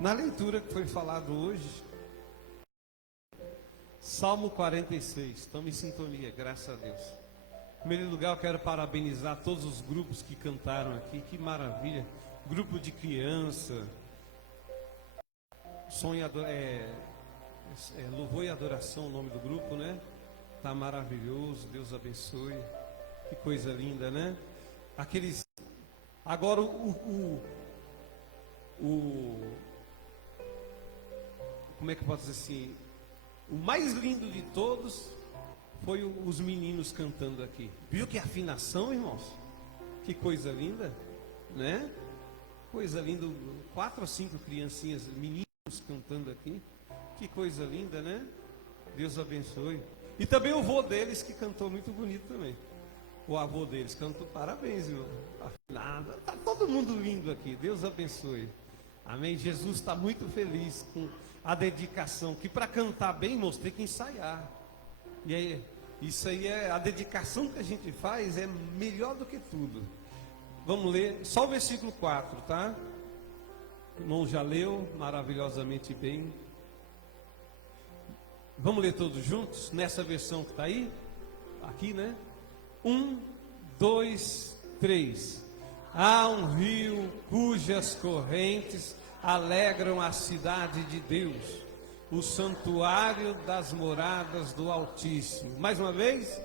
Na leitura que foi falado hoje, Salmo 46, estamos em sintonia, graças a Deus. Em primeiro lugar, eu quero parabenizar todos os grupos que cantaram aqui, que maravilha. Grupo de criança, louvor e adoração, o nome do grupo, né? Tá maravilhoso, Deus abençoe. Que coisa linda, né? Aqueles. Agora como é que eu posso dizer assim? O mais lindo de todos foi os meninos cantando aqui. Viu que afinação, irmãos? Que coisa linda, né? Coisa linda, 4 ou 5 criancinhas, meninos cantando aqui. Que coisa linda, né? Deus abençoe. E também o avô deles que cantou muito bonito também. O avô deles cantou, parabéns, irmão. Afinado, tá todo mundo lindo aqui. Deus abençoe. Amém. Jesus está muito feliz com a dedicação, que para cantar bem, irmãos, tem que ensaiar. E aí, isso aí é a dedicação que a gente faz, é melhor do que tudo. Vamos ler só o versículo 4, tá? O irmão já leu maravilhosamente bem. Vamos ler todos juntos, nessa versão que está aí? Aqui, né? 1, 2, 3. Há um rio cujas correntes alegram a cidade de Deus, o santuário das moradas do Altíssimo. Mais uma vez.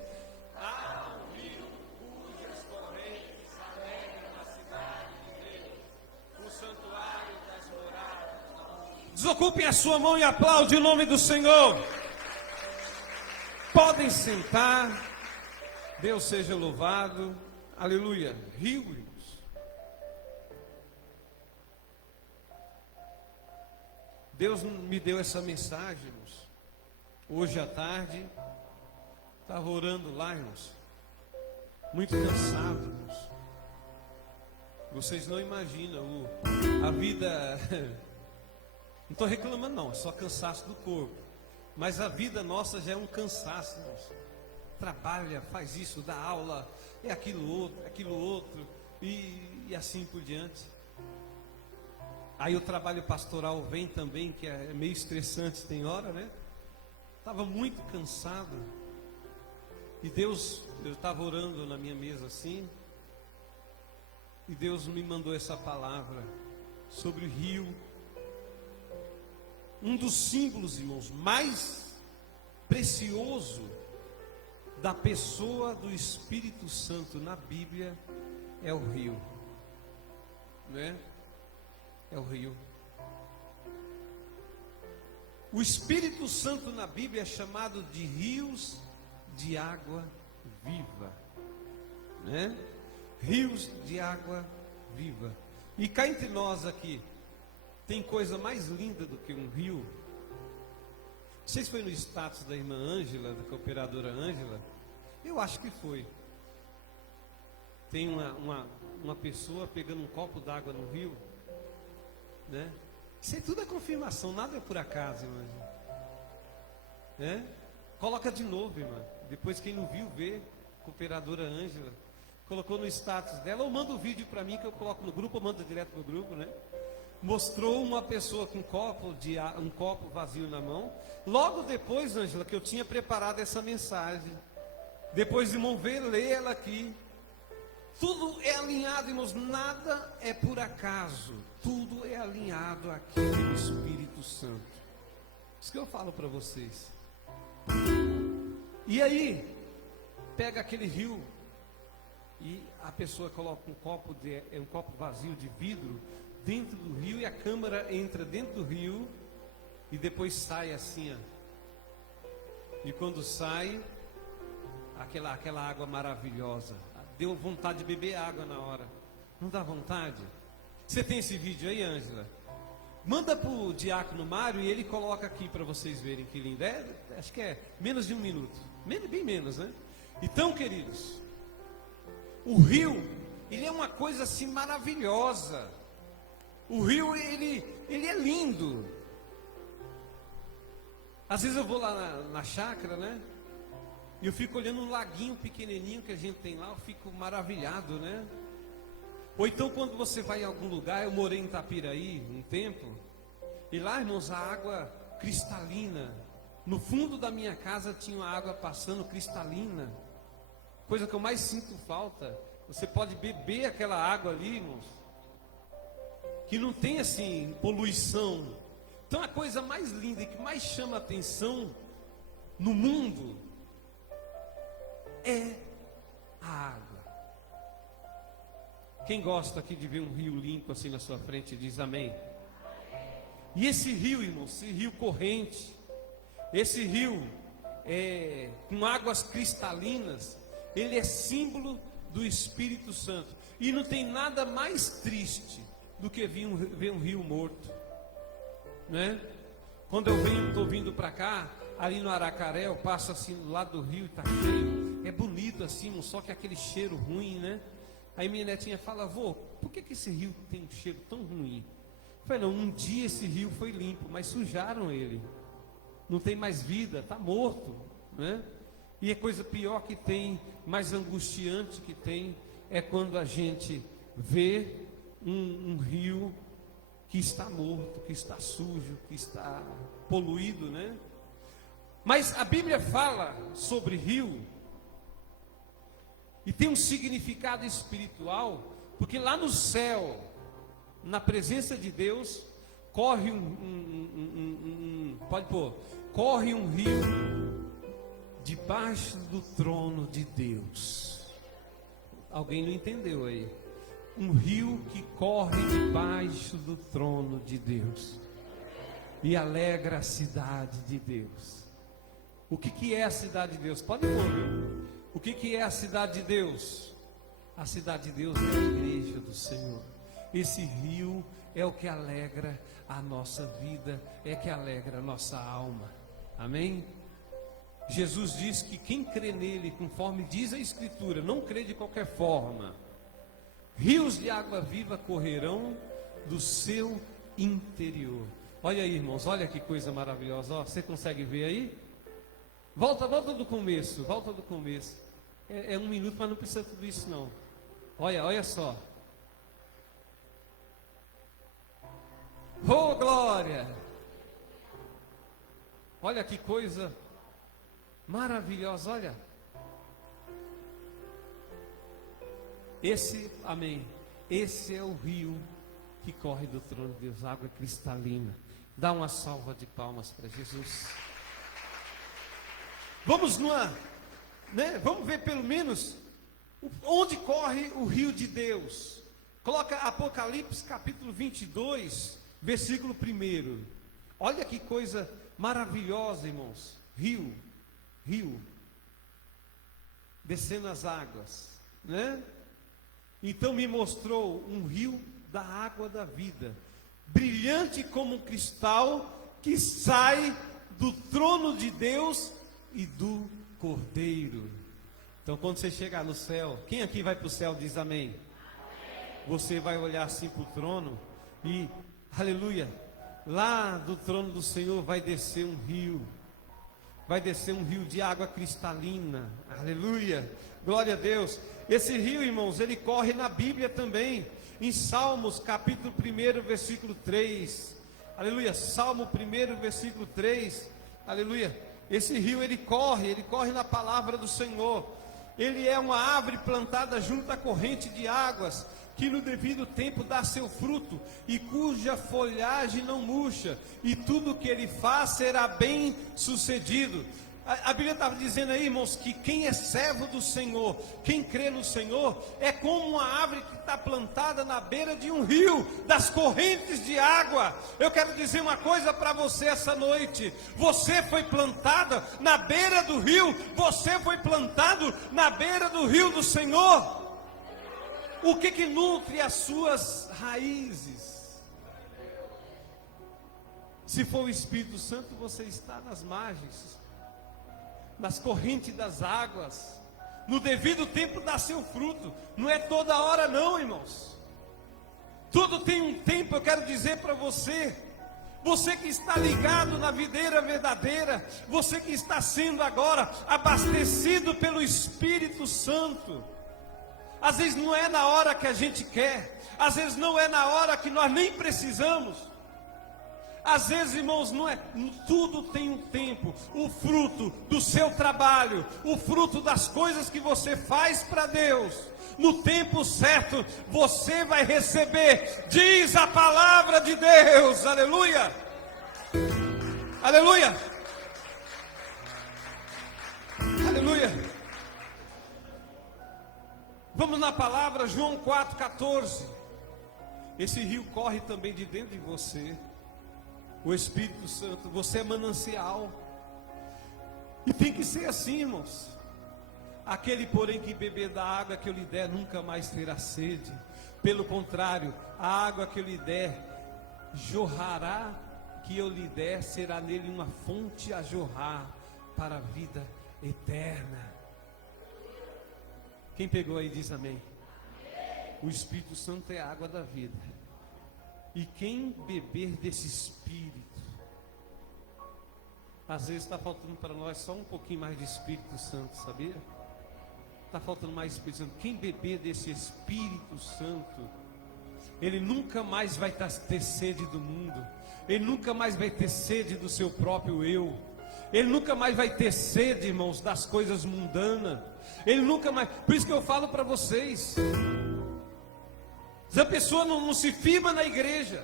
Há um rio cujas correntes alegram a cidade de Deus, o santuário das moradas do Altíssimo. Desocupem a sua mão e aplaude o nome do Senhor. Podem sentar. Deus seja louvado. Aleluia. Rio. Deus me deu essa mensagem, irmãos. Hoje à tarde, estava orando lá, irmãos. Muito cansado, irmãos. Vocês não imaginam a vida. Não estou reclamando, não. É só cansaço do corpo. Mas a vida nossa já é um cansaço, irmãos. Trabalha, faz isso, dá aula, é aquilo outro, e assim por diante. Aí o trabalho pastoral vem também, que é meio estressante, tem hora, né? Estava muito cansado. E Deus, eu estava orando na minha mesa assim, e Deus me mandou essa palavra sobre o rio. Um dos símbolos, irmãos, mais precioso da pessoa do Espírito Santo na Bíblia é o rio, né? É o rio. O Espírito Santo na Bíblia é chamado de rios de água viva, né? Rios de água viva. E cá entre nós aqui, tem coisa mais linda do que um rio? Não sei se foi no status da irmã Ângela, da cooperadora Ângela. Eu acho que foi. Tem uma pessoa pegando um copo d'água no rio, né? Isso aí tudo é confirmação, nada é por acaso, irmã. Coloca de novo, irmã. Depois quem não viu, vê. Cooperadora Ângela colocou no status dela, ou manda o vídeo para mim que eu coloco no grupo, ou manda direto pro grupo, né? Mostrou uma pessoa com um copo vazio na mão. Logo depois, Ângela, que eu tinha preparado essa mensagem. Depois o irmão veio ler ela aqui. Tudo é alinhado, irmãos, nada é por acaso. Tudo é alinhado aqui pelo Espírito Santo. Isso que eu falo para vocês. E aí, pega aquele rio e a pessoa coloca um copo vazio de vidro dentro do rio, e a câmera entra dentro do rio e depois sai assim, ó. E quando sai, aquela água maravilhosa. Deu vontade de beber água na hora. Não dá vontade? Você tem esse vídeo aí, Ângela? Manda para o diácono Mário e ele coloca aqui para vocês verem que lindo. Acho que é menos de 1 minuto. Bem menos, né? Então, queridos, o rio, ele é uma coisa assim maravilhosa. O rio, ele é lindo. Às vezes eu vou lá na chácara, né? E eu fico olhando um laguinho pequenininho que a gente tem lá, eu fico maravilhado, né? Ou então quando você vai em algum lugar, eu morei em Itapiraí um tempo, E lá, irmãos, a água cristalina. No fundo da minha casa tinha uma água passando cristalina. Coisa que eu mais sinto falta. Você pode beber aquela água ali, irmãos, que não tem assim poluição. Então a coisa mais linda e que mais chama a atenção no mundo é a água. Quem gosta aqui de ver um rio limpo assim na sua frente diz amém. E esse rio, irmãos, esse rio corrente, esse rio com águas cristalinas, ele é símbolo do Espírito Santo. E não tem nada mais triste do que ver um rio morto, né? Quando eu estou vindo para cá, ali no Aracaré, eu passo assim do lado do rio e está cheio. É bonito assim, só que aquele cheiro ruim, né? Aí minha netinha fala: vô, por que esse rio tem um cheiro tão ruim? Eu falei: não, um dia esse rio foi limpo, mas sujaram ele. Não tem mais vida, está morto, né? E a coisa pior que tem, mais angustiante que tem, é quando a gente vê um rio que está morto, que está sujo, que está poluído, né? Mas a Bíblia fala sobre rio e tem um significado espiritual, porque lá no céu, na presença de Deus, corre corre um rio debaixo do trono de Deus. Alguém não entendeu aí? Um rio que corre debaixo do trono de Deus e alegra a cidade de Deus. O que é a cidade de Deus? Pode pôr. O que é a cidade de Deus? A cidade de Deus é a igreja do Senhor. Esse rio é o que alegra a nossa vida, é que alegra a nossa alma. Amém? Jesus diz que quem crê nele, conforme diz a Escritura, não crê de qualquer forma, rios de água viva correrão do seu interior. Olha aí, irmãos, olha que coisa maravilhosa. Ó, você consegue ver aí? Volta do começo, volta do começo. É um minuto, mas não precisa tudo isso não. Olha só. Oh, glória! Olha que coisa maravilhosa, olha. Amém. Esse é o rio que corre do trono de Deus, água cristalina. Dá uma salva de palmas para Jesus. Vamos vamos ver pelo menos onde corre o rio de Deus. Coloca Apocalipse capítulo 22, versículo 1. Olha que coisa maravilhosa, irmãos. Rio, descendo as águas, né? Então me mostrou um rio da água da vida, brilhante como um cristal, que sai do trono de Deus e do Cordeiro. Então quando você chegar no céu, quem aqui vai para o céu diz amém? Você vai olhar assim para o trono e, aleluia, lá do trono do Senhor vai descer um rio. Vai descer um rio de água cristalina. Aleluia, glória a Deus. Esse rio, irmãos, ele corre na Bíblia também, em Salmos capítulo 1, versículo 3. Aleluia, Salmo 1, versículo 3. Aleluia. Esse rio ele corre na palavra do Senhor. Ele é uma árvore plantada junto à corrente de águas, que no devido tempo dá seu fruto, e cuja folhagem não murcha, e tudo que ele faz será bem sucedido. A Bíblia estava dizendo aí, irmãos, que quem é servo do Senhor, quem crê no Senhor, é como uma árvore que está plantada na beira de um rio, das correntes de água. Eu quero dizer uma coisa para você essa noite: você foi plantada na beira do rio, você foi plantado na beira do rio do Senhor. O que nutre as suas raízes? Se for o Espírito Santo, você está nas margens, nas correntes das águas. No devido tempo dá seu fruto. Não é toda hora não, irmãos. Tudo tem um tempo. Eu quero dizer para você, você que está ligado na videira verdadeira, você que está sendo agora abastecido pelo Espírito Santo, às vezes não é na hora que a gente quer, às vezes não é na hora que nós nem precisamos. Às vezes, irmãos, não é, tudo tem um tempo. O fruto do seu trabalho, o fruto das coisas que você faz para Deus, no tempo certo, você vai receber, diz a palavra de Deus, aleluia, aleluia, aleluia. Vamos na palavra, João 4,14. Esse rio corre também de dentro de você, o Espírito Santo, você é manancial, e tem que ser assim, irmãos. Aquele, porém, que beber da água que eu lhe der, nunca mais terá sede. Pelo contrário, a água que eu lhe der, jorrará, que eu lhe der, será nele uma fonte a jorrar para a vida eterna. Quem pegou aí diz amém. O Espírito Santo é a água da vida. E quem beber desse Espírito, às vezes está faltando para nós só um pouquinho mais de Espírito Santo, sabia? Está faltando mais Espírito Santo. Quem beber desse Espírito Santo, ele nunca mais vai ter sede do mundo. Ele nunca mais vai ter sede do seu próprio eu. Ele nunca mais vai ter sede, irmãos, das coisas mundanas. Ele nunca mais. Por isso que eu falo para vocês. Se a pessoa não se firma na igreja,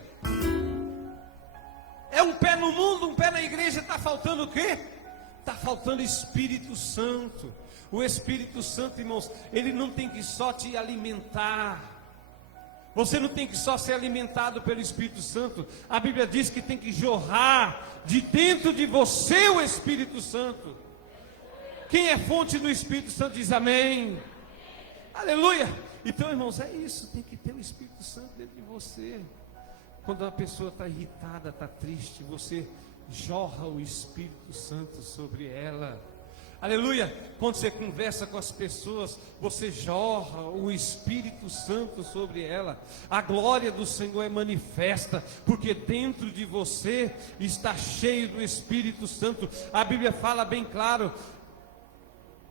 é um pé no mundo, um pé na igreja, está faltando o quê? Está faltando Espírito Santo. O Espírito Santo, irmãos, ele não tem que só te alimentar. Você não tem que só ser alimentado pelo Espírito Santo. A Bíblia diz que tem que jorrar de dentro de você o Espírito Santo. Quem é fonte do Espírito Santo diz amém. Aleluia. Então, irmãos, é isso. Tem que ter o Espírito Santo dentro de você. Quando uma pessoa está irritada, está triste, você jorra o Espírito Santo sobre ela. Aleluia. Quando você conversa com as pessoas, você jorra o Espírito Santo sobre ela. A glória do Senhor é manifesta, porque dentro de você está cheio do Espírito Santo. A Bíblia fala bem claro: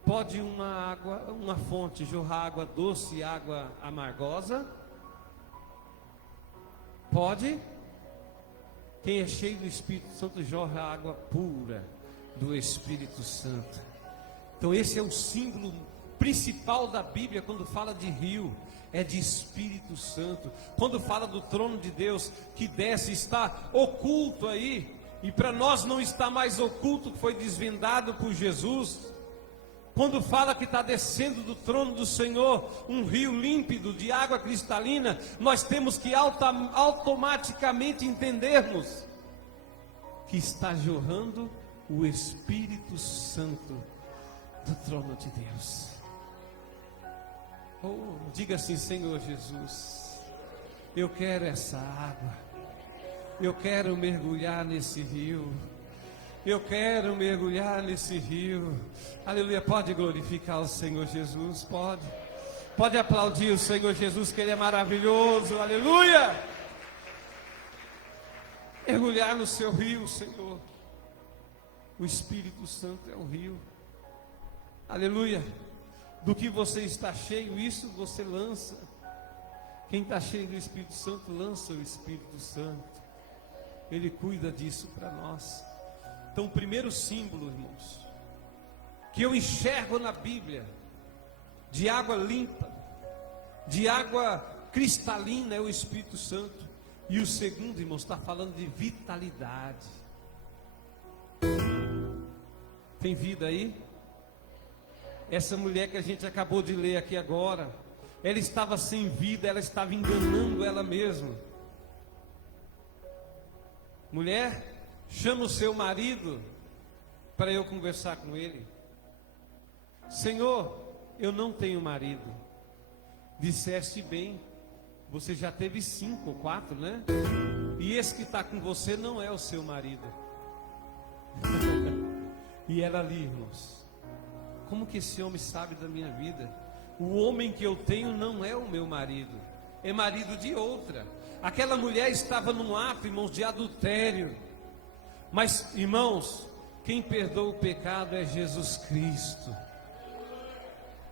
pode uma fonte jorrar água doce e água amargosa? Pode? Quem é cheio do Espírito Santo jorra água pura do Espírito Santo. Então esse é o símbolo principal da Bíblia quando fala de rio, é de Espírito Santo. Quando fala do trono de Deus que desce, está oculto aí, e para nós não está mais oculto, foi desvendado por Jesus. Quando fala que está descendo do trono do Senhor um rio límpido de água cristalina, nós temos que automaticamente entendermos que está jorrando o Espírito Santo do trono de Deus. Oh, diga assim: Senhor Jesus, eu quero essa água, eu quero mergulhar nesse rio, eu quero mergulhar nesse rio. Aleluia. Pode glorificar o Senhor Jesus, pode aplaudir o Senhor Jesus, que Ele é maravilhoso. Aleluia. Mergulhar no seu rio, Senhor. O Espírito Santo é o rio. Aleluia. Do que você está cheio, isso você lança. Quem está cheio do Espírito Santo, lança o Espírito Santo. Ele cuida disso para nós. Então, o primeiro símbolo, irmãos, que eu enxergo na Bíblia, de água limpa, de água cristalina, é o Espírito Santo. E o segundo, irmãos, está falando de vitalidade. Tem vida aí? Essa mulher que a gente acabou de ler aqui agora, ela estava sem vida, ela estava enganando ela mesma. Mulher, chama o seu marido para eu conversar com ele. Senhor, eu não tenho marido. Disseste bem, você já teve 5 ou 4, né? E esse que está com você não é o seu marido. E ela ali, irmãos, como que esse homem sabe da minha vida? O homem que eu tenho não é o meu marido, é marido de outra. Aquela mulher estava num ato, irmãos, de adultério. Mas, irmãos, quem perdoa o pecado é Jesus Cristo.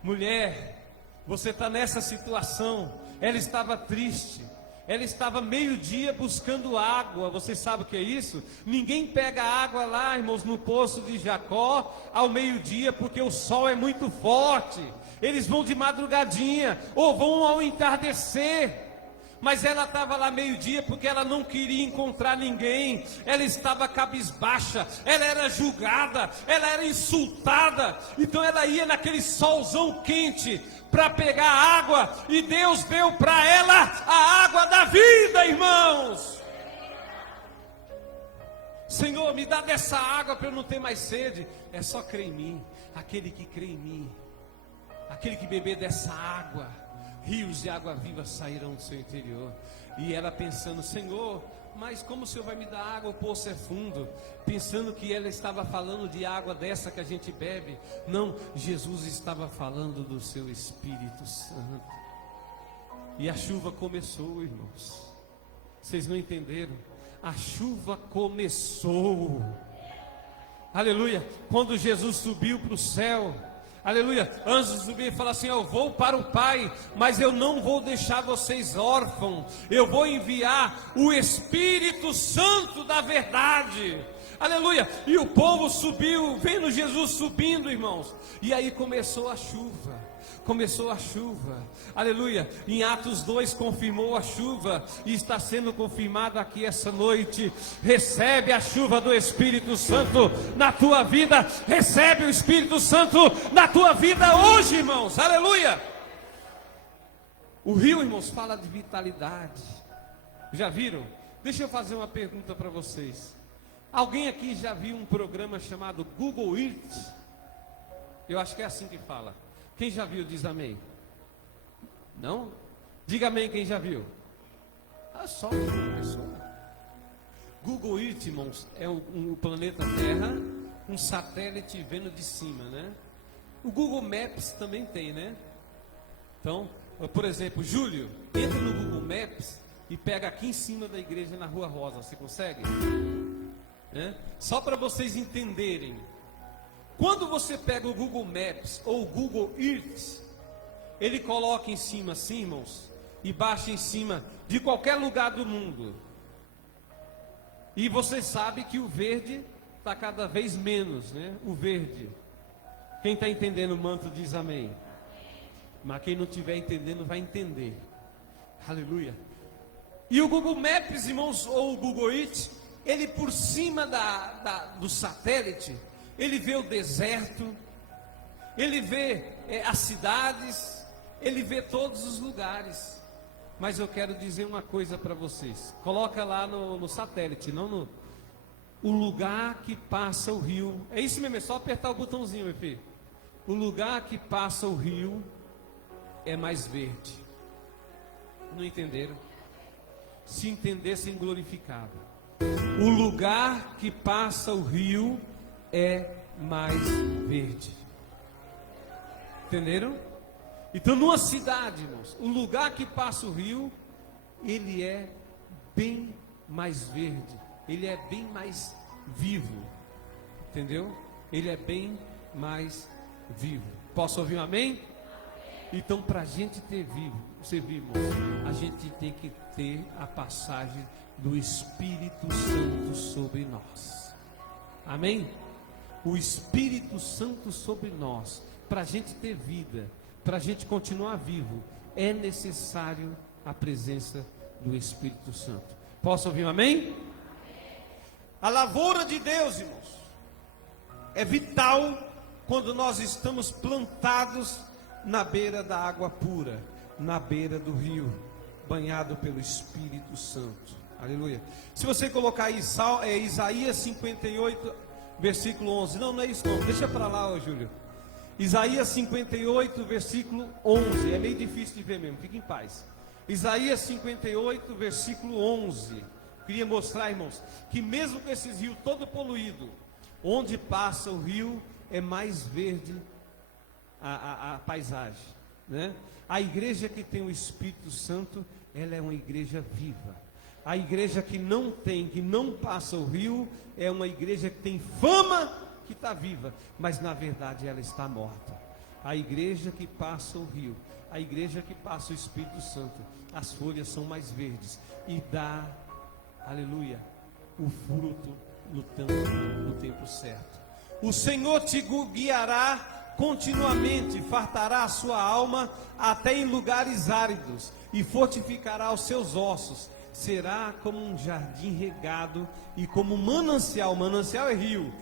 Mulher, você está nessa situação. Ela estava triste, Ela estava meio-dia buscando água. Você sabe o que é isso? Ninguém pega água lá, irmãos, no poço de Jacó ao meio-dia, porque o sol é muito forte. Eles vão de madrugadinha ou vão ao entardecer. Mas ela estava lá meio-dia porque ela não queria encontrar ninguém. Ela estava cabisbaixa, ela era julgada, ela era insultada. Então ela ia naquele solzão quente para pegar água, e Deus deu para ela a água da vida, irmãos. Senhor, me dá dessa água para eu não ter mais sede. É só crer em mim. Aquele que crê em mim, aquele que beber dessa água, rios de água viva sairão do seu interior. E ela pensando: Senhor, mas como o Senhor vai me dar água? O poço é fundo. Pensando que ela estava falando de água dessa que a gente bebe. Não, Jesus estava falando do seu Espírito Santo. E a chuva começou, irmãos. Vocês não entenderam? A chuva começou. Aleluia. Quando Jesus subiu para o céu, aleluia, anjos subiram e falaram assim: eu vou para o Pai, mas eu não vou deixar vocês órfãos. Eu vou enviar o Espírito Santo da verdade. Aleluia. E o povo subiu, vendo Jesus subindo, irmãos. E aí começou a chuva. Começou a chuva, aleluia. Em Atos 2 confirmou a chuva, e está sendo confirmado aqui essa noite. Recebe a chuva do Espírito Santo na tua vida. Recebe o Espírito Santo na tua vida hoje, irmãos, aleluia. O rio, irmãos, fala de vitalidade. Já viram? Deixa eu fazer uma pergunta para vocês. Alguém aqui já viu um programa chamado Google Earth? Eu acho que é assim que fala. Quem já viu diz amém. Não? Diga amém quem já viu. Ah, só uma pessoa. Google Earth, irmãos, é o planeta Terra, um satélite vendo de cima, né? O Google Maps também tem, né? Então, por exemplo, Júlio, entra no Google Maps e pega aqui em cima da igreja na Rua Rosa. Você consegue? Só para vocês entenderem. Quando você pega o Google Maps ou o Google Earth, ele coloca em cima assim, irmãos, e baixa em cima de qualquer lugar do mundo. E você sabe que o verde está cada vez menos, né? O verde. Quem está entendendo o manto diz amém. Mas quem não estiver entendendo vai entender. Aleluia. E o Google Maps, irmãos, ou o Google Earth, ele por cima do satélite, ele vê o deserto, ele vê as cidades, ele vê todos os lugares. Mas eu quero dizer uma coisa para vocês. Coloca lá no satélite, não o lugar que passa o rio. É isso mesmo, é só apertar o botãozinho, meu filho. O lugar que passa o rio é mais verde. Não entenderam? Se entendessem, glorificava. O lugar que passa o rio é mais verde. Entenderam? Então, numa cidade, irmãos, o lugar que passa o rio, ele é bem mais verde, ele é bem mais vivo. Entendeu? Ele é bem mais vivo. Posso ouvir um amém? Então, para a gente ser vivo, a gente tem que ter a passagem do Espírito Santo sobre nós. Amém? O Espírito Santo sobre nós, para a gente ter vida, para a gente continuar vivo, é necessário a presença do Espírito Santo. Posso ouvir um amém? A lavoura de Deus, irmãos, é vital quando nós estamos plantados na beira da água pura, na beira do rio, banhado pelo Espírito Santo. Aleluia. Se você colocar aí Isaías 58, versículo 11. Não é isso não. Deixa para lá, ó, Júlio. Isaías 58, versículo 11. É meio difícil de ver mesmo. Fique em paz. Isaías 58, versículo 11. Queria mostrar, irmãos, que mesmo com esses rios todo poluído, onde passa o rio é mais verde a paisagem, né? A igreja que tem o Espírito Santo, ela é uma igreja viva. A igreja que não passa o rio, é uma igreja que tem fama que está viva, mas na verdade ela está morta. A igreja que passa o rio, A igreja que passa o Espírito Santo, as folhas são mais verdes e dá, aleluia, o fruto no tempo certo. O Senhor te guiará continuamente, fartará a sua alma até em lugares áridos e fortificará os seus ossos. Será como um jardim regado e como um manancial. Manancial é rio,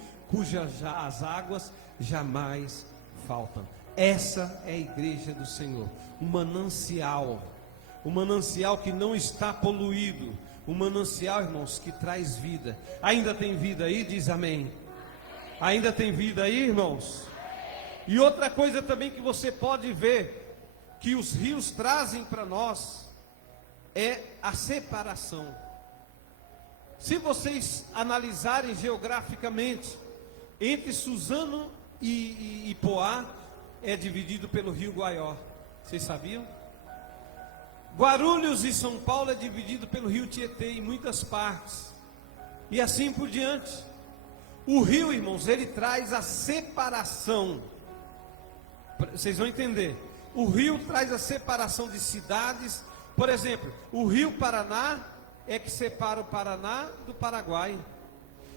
as águas jamais faltam. Essa é a igreja do Senhor, um manancial que não está poluído, um manancial, irmãos, que traz vida. Ainda tem vida aí? Diz amém. Ainda tem vida aí, irmãos? E outra coisa também que você pode ver, que os rios trazem para nós, é a separação. Se vocês analisarem geograficamente, entre Suzano e Ipoá, é dividido pelo rio Guaió. Vocês sabiam? Guarulhos e São Paulo é dividido pelo rio Tietê em muitas partes. E assim por diante. O rio, irmãos, ele traz a separação. Vocês vão entender. O rio traz a separação de cidades. Por exemplo, o rio Paraná é que separa o Paraná do Paraguai.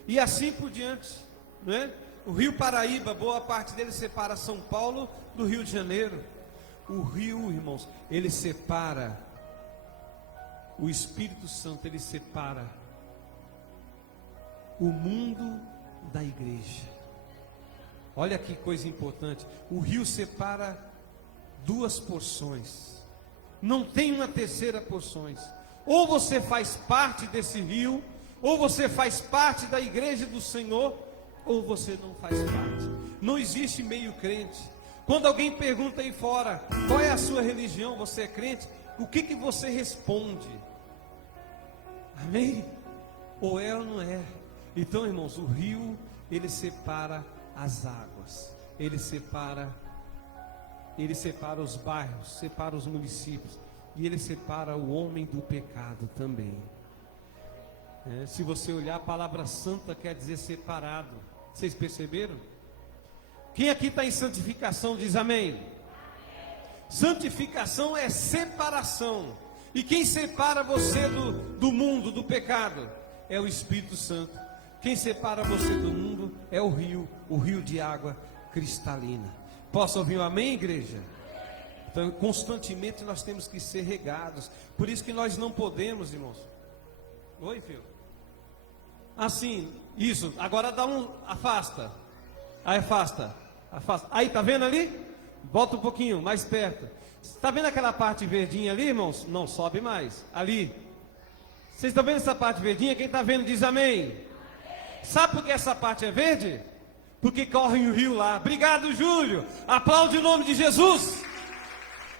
E assim por diante, não é? O rio Paraíba, boa parte dele separa São Paulo do Rio de Janeiro. O rio, irmãos, ele separa. O Espírito Santo, ele separa o mundo da igreja. Olha que coisa importante. O rio separa duas porções. Não tem uma terceira porção. Ou você faz parte desse rio, ou você faz parte da igreja do Senhor, ou você não faz parte. Não existe meio crente. Quando alguém pergunta aí fora, qual é a sua religião? Você é crente? O que você responde? Amém? Ou é ou não é? Então, irmãos, o rio, ele separa as águas. Ele separa os bairros, separa os municípios. E ele separa o homem do pecado também. Se você olhar, a palavra santa quer dizer separado. Vocês perceberam? Quem aqui está em santificação diz amém. Amém. Santificação é separação. E quem separa você do mundo, do pecado, é o Espírito Santo. Quem separa você do mundo é o rio de água cristalina. Posso ouvir um amém, igreja? Então, constantemente nós temos que ser regados. Por isso que nós não podemos, irmãos. Oi, filho. Assim, isso. Agora dá afasta. Aí afasta. Aí, tá vendo ali? Volta um pouquinho, mais perto. Está vendo aquela parte verdinha ali, irmãos? Não sobe mais. Ali. Vocês estão vendo essa parte verdinha? Quem está vendo diz amém. Sabe por que essa parte é verde? Porque corre o rio lá. Obrigado, Júlio. Aplaude o nome de Jesus.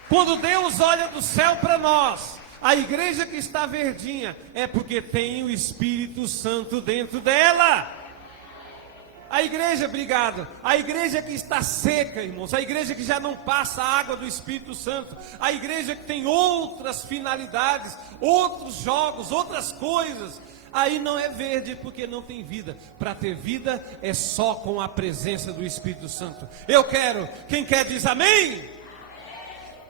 Quando Deus olha do céu para nós, a igreja que está verdinha é porque tem o Espírito Santo dentro dela. A igreja, obrigado, a igreja que está seca, irmãos, a igreja que já não passa a água do Espírito Santo, a igreja que tem outras finalidades, outros jogos, outras coisas, aí não é verde porque não tem vida. Para ter vida é só com a presença do Espírito Santo. Eu quero, quem quer diz amém?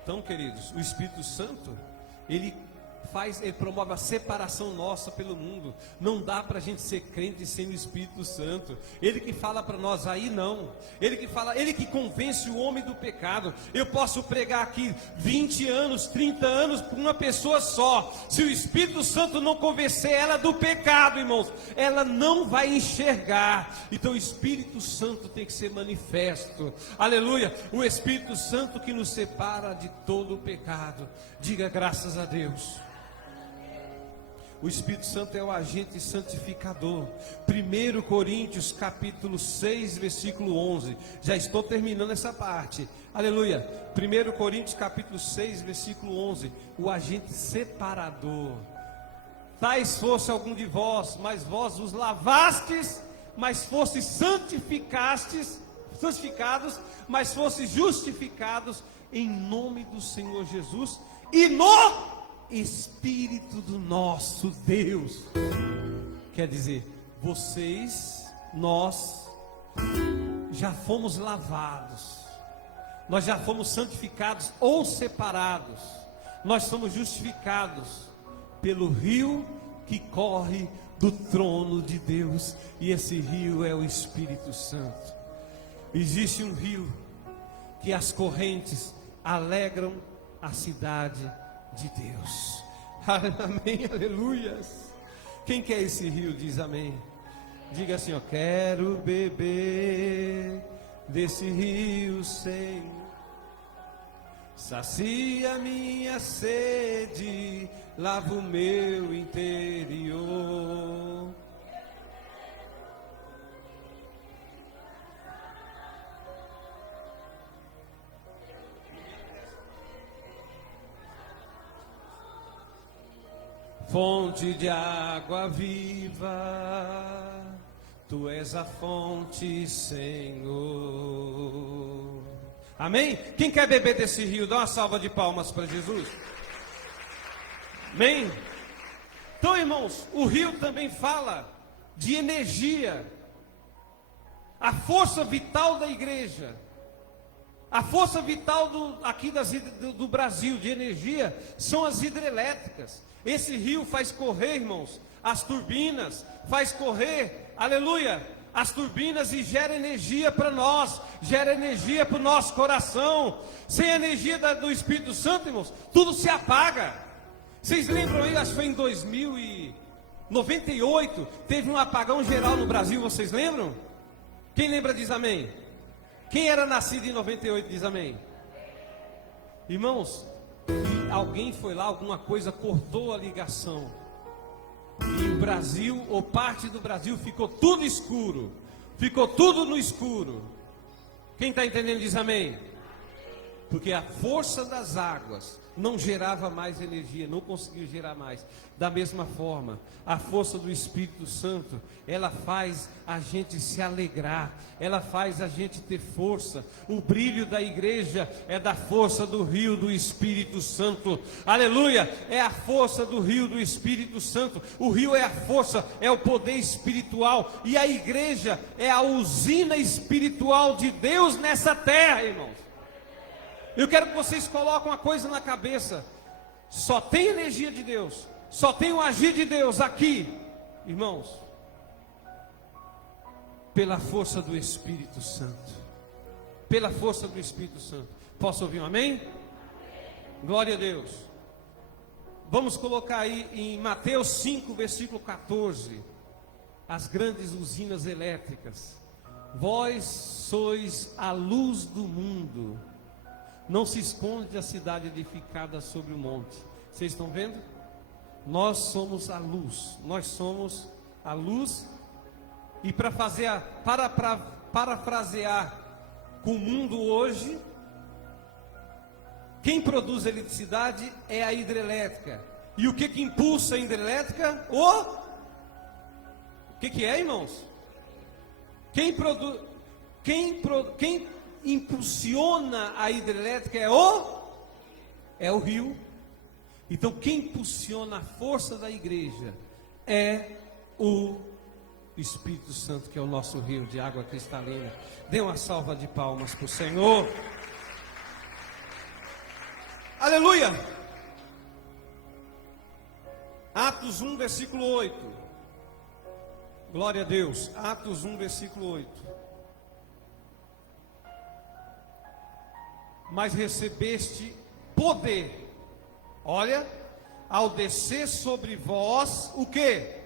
Então, queridos, o Espírito Santo, ele promove a separação nossa pelo mundo. Não dá para a gente ser crente sem o Espírito Santo. Ele que fala para nós, aí não. Ele que convence o homem do pecado. Eu posso pregar aqui 20 anos, 30 anos para uma pessoa só. Se o Espírito Santo não convencer ela do pecado, irmãos, ela não vai enxergar. Então o Espírito Santo tem que ser manifesto. Aleluia. O Espírito Santo que nos separa de todo o pecado. Diga graças a Deus. O Espírito Santo é o agente santificador. 1 Coríntios capítulo 6, versículo 11. Já estou terminando essa parte. Aleluia. 1 Coríntios capítulo 6, versículo 11. O agente separador. Tais fosse algum de vós, mas vós os lavastes, mas fostes santificados, mas fostes justificados em nome do Senhor Jesus e no Espírito do nosso Deus. Quer dizer, nós já fomos lavados, Nós já fomos santificados ou separados. Nós somos justificados pelo rio que corre do trono de Deus. E esse rio é o Espírito Santo. Existe um rio que as correntes alegram a cidade de Deus. Amém, aleluias. Quem quer esse rio diz amém. Diga assim, eu quero beber desse rio, Senhor. Sacia minha sede, lava o meu interior. Fonte de água viva, Tu és a fonte, Senhor. Amém? Quem quer beber desse rio, dá uma salva de palmas para Jesus. Amém? Então, irmãos, o rio também fala de energia. A força vital da igreja, a força vital aqui do Brasil de energia são as hidrelétricas. Esse rio faz correr, irmãos, as turbinas, faz correr, aleluia, as turbinas e gera energia para nós, gera energia para o nosso coração. Sem a energia do Espírito Santo, irmãos, tudo se apaga. Vocês lembram aí, acho que foi em 2098, teve um apagão geral no Brasil, vocês lembram? Quem lembra diz amém. Quem era nascido em 98 diz amém. Irmãos, alguém foi lá, alguma coisa cortou a ligação, e o Brasil, ou parte do Brasil, ficou tudo escuro. Ficou tudo no escuro. Quem está entendendo diz amém. Porque a força das águas não gerava mais energia, não conseguiu gerar mais. Da mesma forma, a força do Espírito Santo, ela faz a gente se alegrar, ela faz a gente ter força. O brilho da igreja é da força do rio do Espírito Santo. Aleluia! É a força do rio do Espírito Santo. O rio é a força, é o poder espiritual. E a igreja é a usina espiritual de Deus nessa terra, irmãos. Eu quero que vocês coloquem uma coisa na cabeça: só tem energia de Deus, só tem o agir de Deus aqui, irmãos, pela força do Espírito Santo. Pela força do Espírito Santo. Posso ouvir um amém? Glória a Deus. Vamos colocar aí em Mateus 5, versículo 14, as grandes usinas elétricas. Vós sois a luz do mundo. Não se esconde a cidade edificada sobre o monte. Vocês estão vendo? Nós somos a luz. Nós somos a luz. E para parafrasear com o mundo hoje, quem produz eletricidade é a hidrelétrica. E o que impulsa a hidrelétrica? O que é, irmãos? Quem impulsiona a hidrelétrica é o rio. Então quem impulsiona a força da igreja é o Espírito Santo, que é o nosso rio de água cristalina. Dê uma salva de palmas para o Senhor. Aleluia. Atos 1, versículo 8. Glória a Deus. Atos 1, versículo 8. Mas recebeste poder, olha, ao descer sobre vós, o que?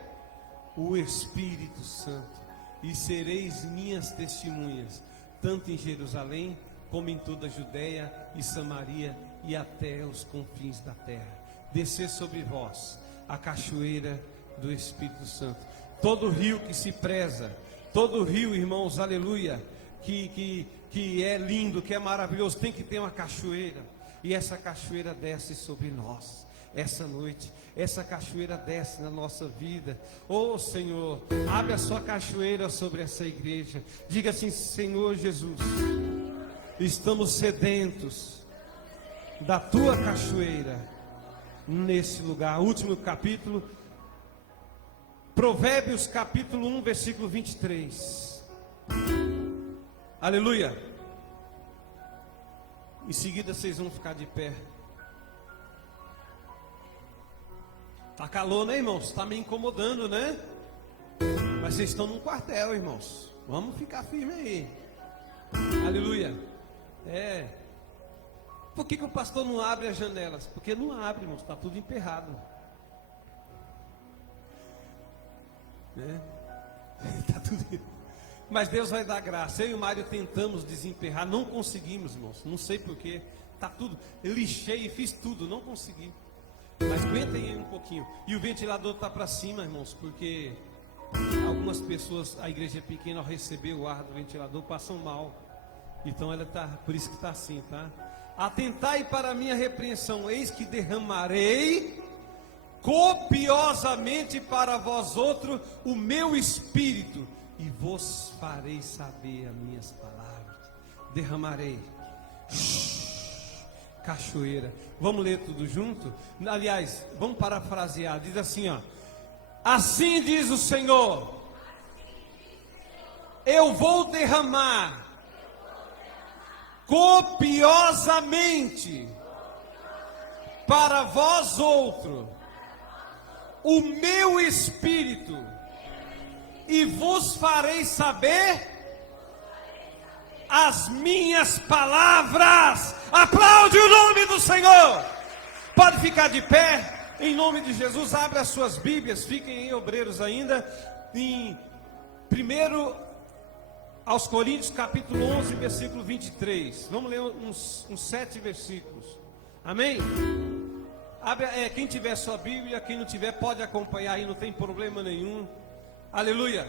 O Espírito Santo, e sereis minhas testemunhas, tanto em Jerusalém, como em toda a Judeia e Samaria, e até os confins da terra. Descer sobre vós a cachoeira do Espírito Santo. Todo rio que se preza, todo rio, irmãos, aleluia, que é lindo, que é maravilhoso, tem que ter uma cachoeira. E essa cachoeira desce sobre nós essa noite. Essa cachoeira desce na nossa vida. Oh Senhor, abre a sua cachoeira sobre essa igreja. Diga assim: Senhor Jesus, estamos sedentos da tua cachoeira nesse lugar. Último capítulo, Provérbios capítulo 1, versículo 23. Aleluia. Em seguida vocês vão ficar de pé. Tá calor, né, irmãos? Tá me incomodando, né? Mas vocês estão num quartel, irmãos. Vamos ficar firme aí. Aleluia. Por que o pastor não abre as janelas? Porque não abre, irmãos. Está tudo emperrado. Tá tudo... Mas Deus vai dar graça. Eu e o Mário tentamos desemperrar. Não conseguimos, irmãos. Não sei porquê. Tá tudo... Eu lixei e fiz tudo. Não consegui. Mas aguentem aí um pouquinho. E o ventilador está para cima, irmãos. Porque algumas pessoas, a igreja é pequena, ao receber o ar do ventilador, passam mal. Então ela está... Por isso que está assim, tá? Atentai para a minha repreensão. Eis que derramarei copiosamente para vós outros o meu espírito, e vos farei saber as minhas palavras. Derramarei. Cachoeira. Vamos ler tudo junto? Aliás, vamos parafrasear. Diz assim, ó: assim diz o Senhor, eu vou derramar copiosamente para vós outros o meu espírito, e vos farei saber as minhas palavras. Aplaude o nome do Senhor. Pode ficar de pé, em nome de Jesus. Abre as suas Bíblias, fiquem em Obreiros ainda, em 1 aos Coríntios, capítulo 11, versículo 23. Vamos ler uns 7 versículos. Amém? Abre, quem tiver sua Bíblia, quem não tiver pode acompanhar aí, não tem problema nenhum. Aleluia.